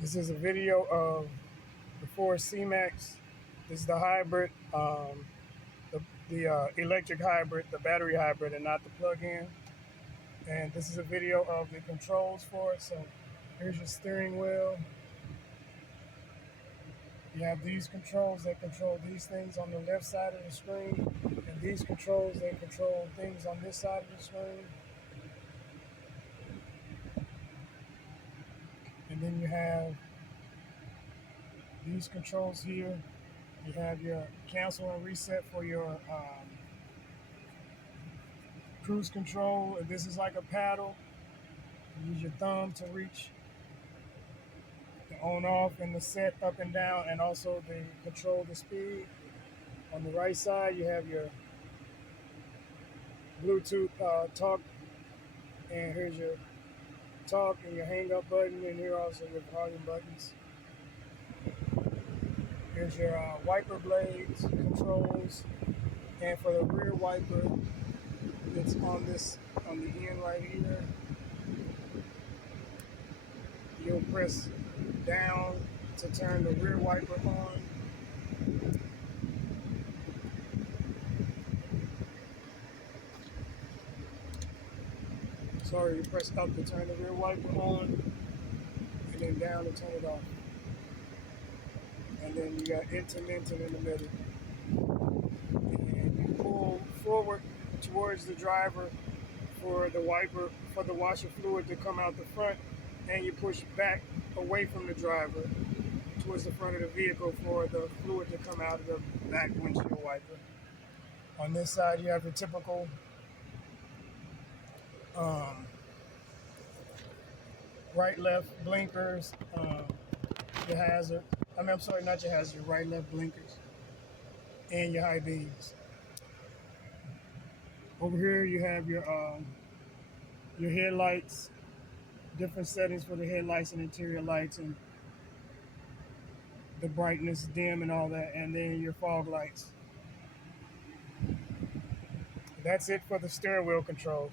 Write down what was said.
This is a video of the Ford C-Max. This is the hybrid, the electric hybrid, the battery hybrid, and not the plug-in. And this is a video of the controls for it. So here's your steering wheel. You have these controls that control these things on the left side of the screen, and these controls that control things on this side of the screen. And then you have these controls here. You have your cancel and reset for your cruise control. And this is like a paddle. You use your thumb to reach the on off and the set up and down, and also the control the speed. On the right side you have your Bluetooth talk, and here's your talk and your hang up button, and here also your volume buttons. Here's your wiper blades controls, and for the rear wiper, it's on the end right here. You'll press down to turn the rear wiper on. Sorry, you press up to turn the rear wiper on, and then down to turn it off. And then you got intermittent in the middle. And you pull forward towards the driver for the wiper, for the washer fluid to come out the front, and you push back away from the driver towards the front of the vehicle for the fluid to come out of the back windshield wiper. On this side, you have your typical right, left blinkers, your hazard. I'm sorry, not your hazard, your right, left blinkers, and your high beams. Over here, you have your headlights, different settings for the headlights and interior lights, and the brightness, dim, and all that, and then your fog lights. That's it for the steering wheel controls.